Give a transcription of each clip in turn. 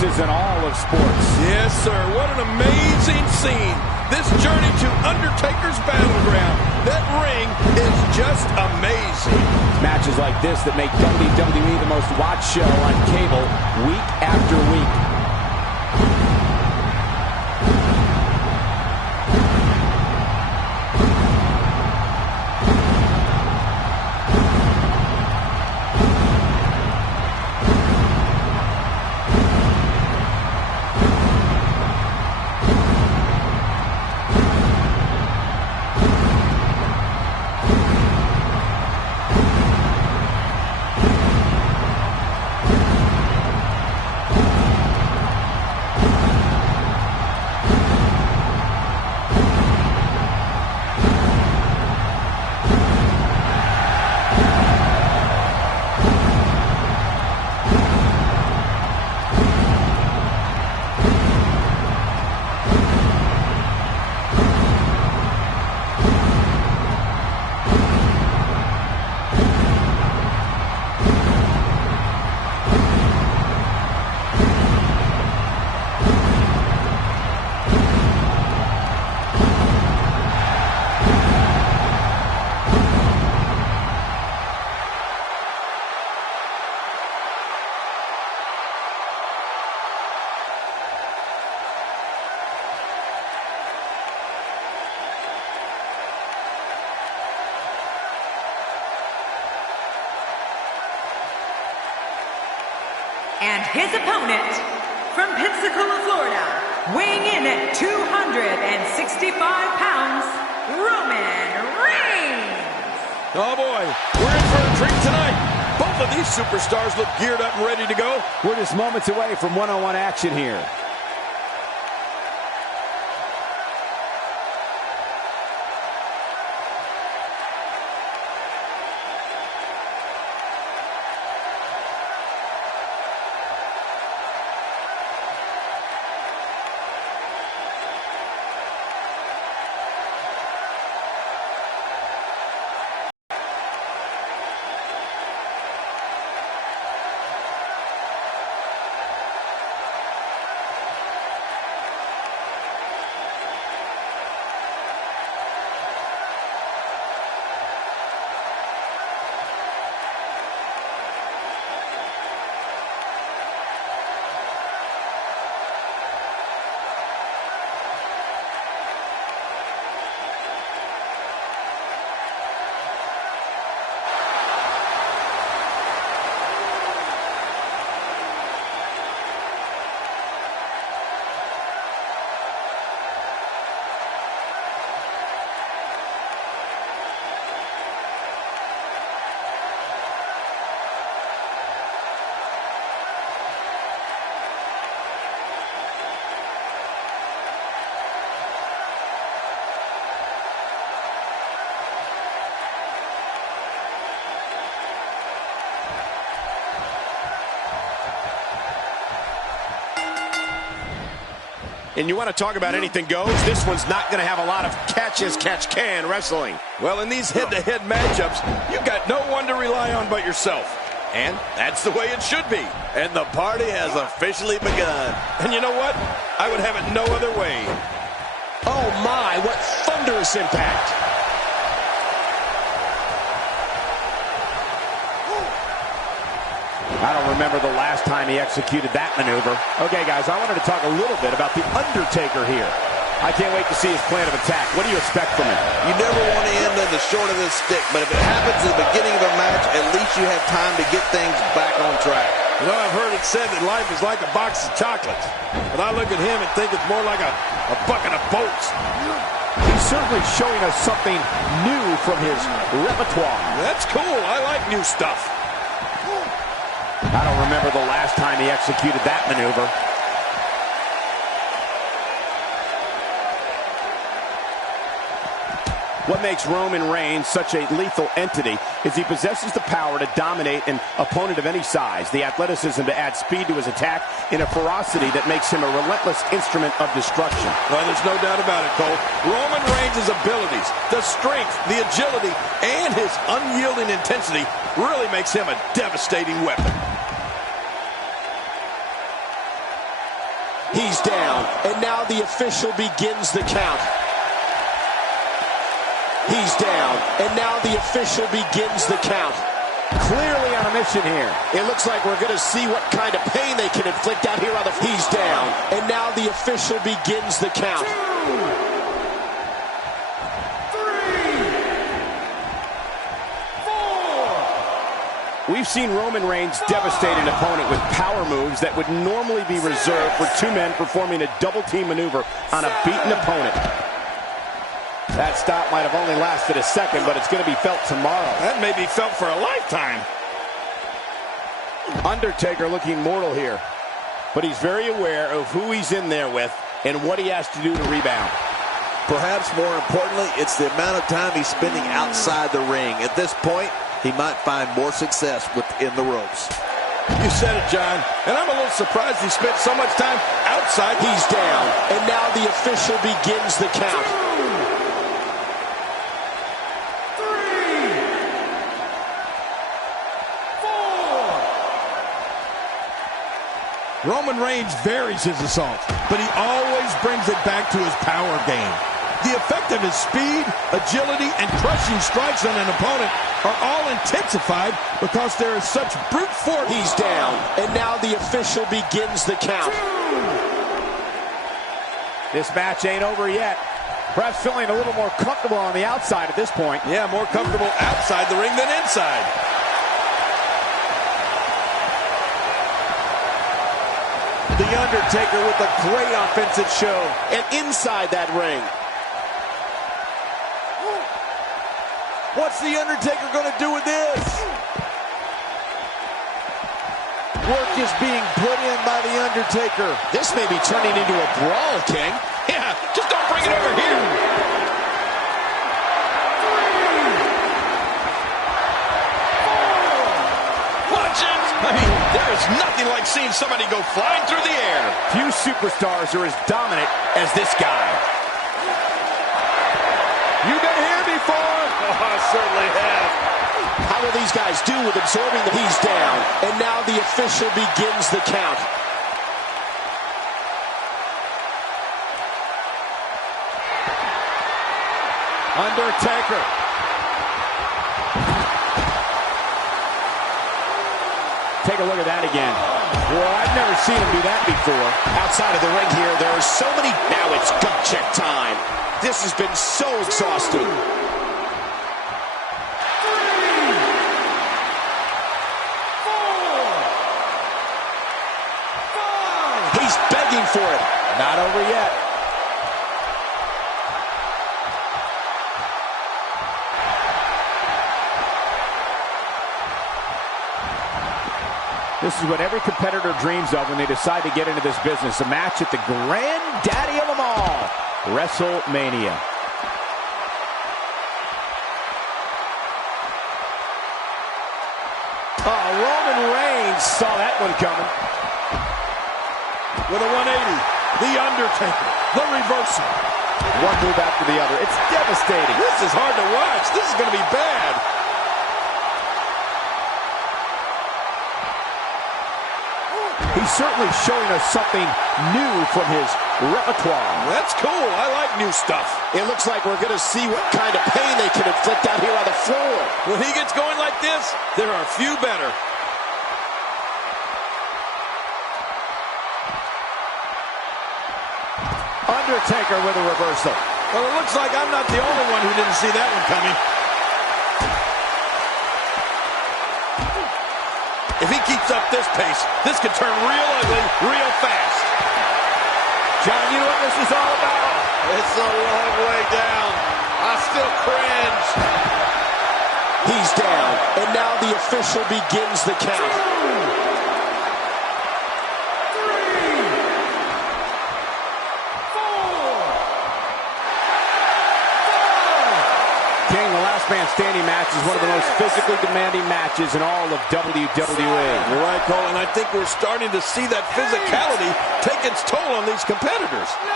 differences in all of sports. Yes, sir. What an amazing scene. This journey to Undertaker's battleground. That ring is just amazing. Matches like this that make WWE the most watched show on cable week after week. And his opponent, from Pensacola, Florida, weighing in at 265 pounds, Roman Reigns. Oh boy, we're in for a treat tonight. Both of these superstars look geared up and ready to go. We're just moments away from one-on-one action here. And you want to talk about anything goes, this one's not going to have a lot of catch-as-catch-can wrestling. Well, in these head-to-head matchups, you've got no one to rely on but yourself. And that's the way it should be. And the party has officially begun. And you know what? I would have it no other way. Oh my, what thunderous impact. I don't remember the last time he executed that maneuver. Okay, guys, I wanted to talk a little bit about the Undertaker here. I can't wait to see his plan of attack. What do you expect from him? You never want to end on the short of this stick, but if it happens at the beginning of a match, at least you have time to get things back on track. You know, I've heard it said that life is like a box of chocolates. But I look at him and think it's more like a bucket of bolts. He's certainly showing us something new from his repertoire. That's cool. I like new stuff. I don't remember the last time he executed that maneuver. What makes Roman Reigns such a lethal entity is he possesses the power to dominate an opponent of any size, the athleticism to add speed to his attack, and a ferocity that makes him a relentless instrument of destruction. Well, there's no doubt about it, Cole. Roman Reigns' abilities, the strength, the agility, and his unyielding intensity really makes him a devastating weapon. He's down, and now the official begins the count. He's down, and now the official begins the count. Clearly on a mission here. It looks like we're going to see what kind of pain they can inflict out here on the... He's down, and now the official begins the count. 2, 3, 4. We've seen Roman Reigns devastate an opponent with power moves that would normally be reserved for two men performing a double-team maneuver on a beaten opponent. That stop might have only lasted a second, but it's going to be felt tomorrow. That may be felt for a lifetime. Undertaker looking mortal here, but he's very aware of who he's in there with and what he has to do to rebound. Perhaps more importantly, it's the amount of time he's spending outside the ring. At this point, he might find more success within the ropes. You said it, John, and I'm a little surprised he spent so much time outside. He's down, and now the official begins the count. 2, 3, 4. Roman Reigns varies his assault, but he always brings it back to his power game. The effect of his speed, agility, and crushing strikes on an opponent are all intensified because there is such brute force. He's down, and now the official begins the count. 2. This match ain't over yet. Perhaps feeling a little more comfortable on the outside at this point. Yeah, more comfortable outside the ring than inside. The Undertaker with a great offensive show, and inside that ring. What's the Undertaker going to do with this? Work is being put in by the Undertaker. This may be turning into a brawl, King. Yeah, just don't bring it over here. 3, 4. Watch it. I mean, there is nothing like seeing somebody go flying through the air. Few superstars are as dominant as this guy. You've been here before. Oh, I certainly have. How will these guys do with absorbing the... He's down, and now the official begins the count. Undertaker. Take a look at that again. Well, I've never seen him do that before. Outside of the ring here, there are so many... Now it's gut check time. This has been so exhausting. 3, 4. He's begging for it. Not over yet. This is what every competitor dreams of when they decide to get into this business. A match at the granddaddy of them all, WrestleMania. Oh, Roman Reigns saw that one coming. With a 180, The Undertaker, the reversal. One move after the other. It's devastating. This is hard to watch. This is going to be bad. He's certainly showing us something new from his repertoire. That's cool. I like new stuff. It looks like we're going to see what kind of pain they can inflict out here on the floor. When he gets going like this, there are few better. Undertaker with a reversal. Well, it looks like I'm not the only one who didn't see that one coming. If he keeps up this pace, this could turn real ugly real fast. John, you know what this is all about? It's a long way down. I still cringe. He's down, and now the official begins the count. 3, 4, 5. King, the last man standing match is one of the most physically demanding matches in all of WWE. You're right, Cole, and I think we're starting to see that physicality take its toll on these competitors. 9.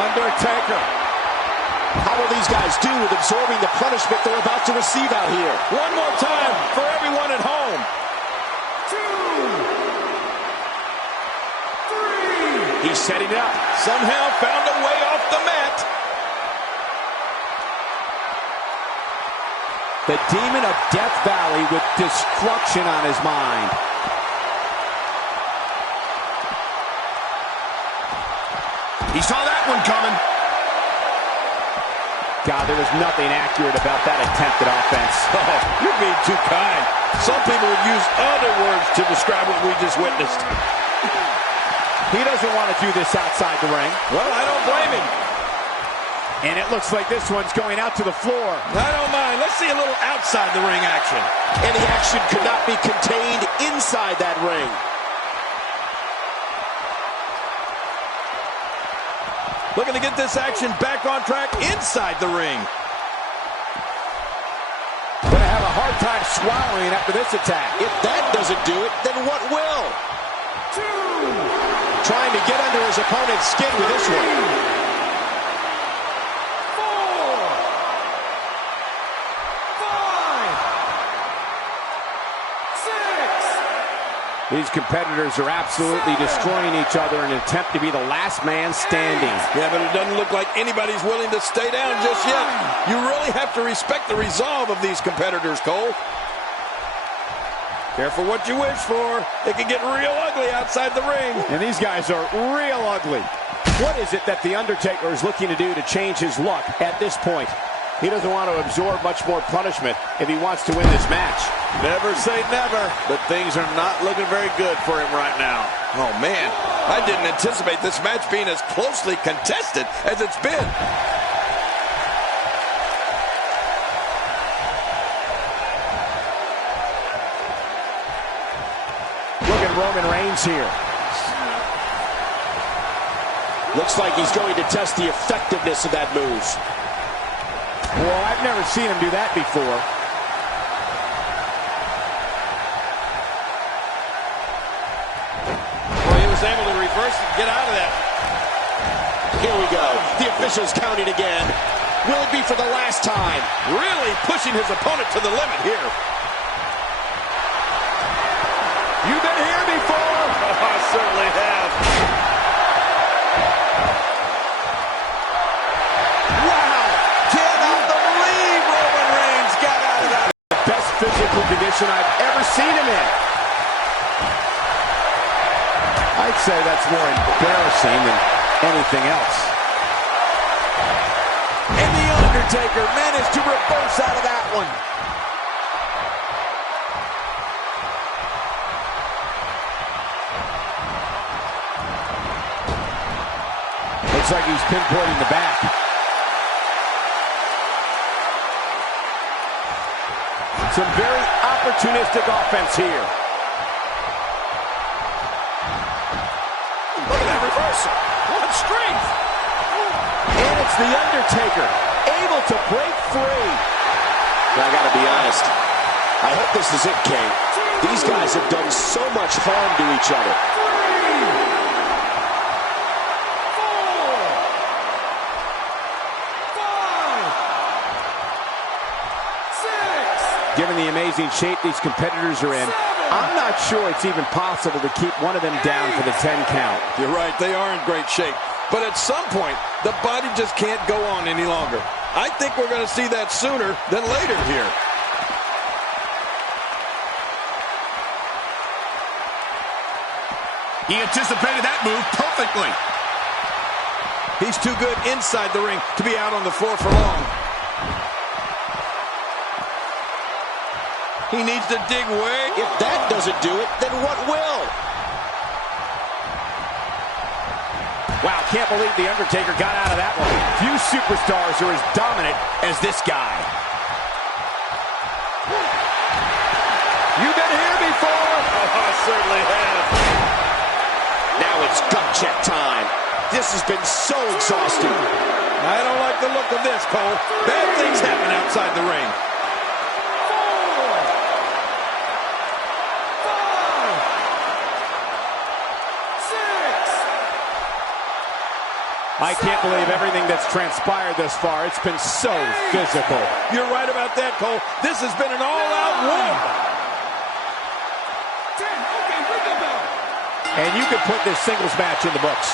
Undertaker. How will these guys do with absorbing the punishment they're about to receive out here? One more time for everyone at home. He's setting it up. Somehow found a way off the mat. The demon of Death Valley with destruction on his mind. He saw that one coming. God, there was nothing accurate about that attempted offense. Oh, you're being too kind. Some people would use other words to describe what we just witnessed. He doesn't want to do this outside the ring. Well, I don't blame him. And it looks like this one's going out to the floor. I don't mind. Let's see a little outside the ring action. And the action could not be contained inside that ring. Looking to get this action back on track inside the ring. Gonna have a hard time swallowing after this attack. If that doesn't do it, then what will? Trying to get under his opponent's skin with this one. These competitors are absolutely destroying each other in an attempt to be the last man standing. Yeah, but it doesn't look like anybody's willing to stay down just yet. You really have to respect the resolve of these competitors, Cole. Careful what you wish for. It can get real ugly outside the ring. And these guys are real ugly. What is it that the Undertaker is looking to do to change his luck at this point? He doesn't want to absorb much more punishment if he wants to win this match. Never say never, but things are not looking very good for him right now. Oh, man. I didn't anticipate this match being as closely contested as it's been. Look at Roman Reigns here. Looks like he's going to test the effectiveness of that move. Well, I've never seen him do that before. Well, he was able to reverse and get out of that. Here we go. The official's counting again. Will it be for the last time? Really pushing his opponent to the limit here. You've been here before. Oh, I certainly have. Physical condition I've ever seen him in. I'd say that's more embarrassing than anything else. And the Undertaker managed to reverse out of that one. Looks like he's pinpointing the back. Some very opportunistic offense here. Look at that reversal. What strength. And it's the Undertaker, able to break free. Now, I gotta be honest. I hope this is it, King. These guys have done so much harm to each other. Given the amazing shape these competitors are in, I'm not sure it's even possible to keep one of them down for the 10 count. You're right, they are in great shape. But at some point, the body just can't go on any longer. I think we're going to see that sooner than later here. He anticipated that move perfectly. He's too good inside the ring to be out on the floor for long. He needs to dig way. If that doesn't do it, then what will? Wow, can't believe the Undertaker got out of that one. Few superstars are as dominant as this guy. You've been here before. Oh, I certainly have. Now it's gut check time. This has been so exhausting. I don't like the look of this, Cole. Bad things happen outside the ring. I can't believe everything that's transpired thus far. It's been so physical. You're right about that, Cole. This has been an all-out war. And you could put this singles match in the books.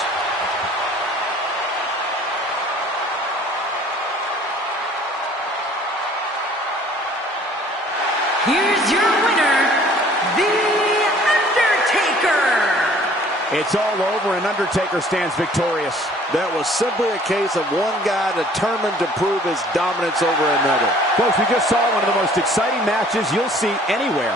It's all over, and Undertaker stands victorious. That was simply a case of one guy determined to prove his dominance over another. Folks, we just saw one of the most exciting matches you'll see anywhere.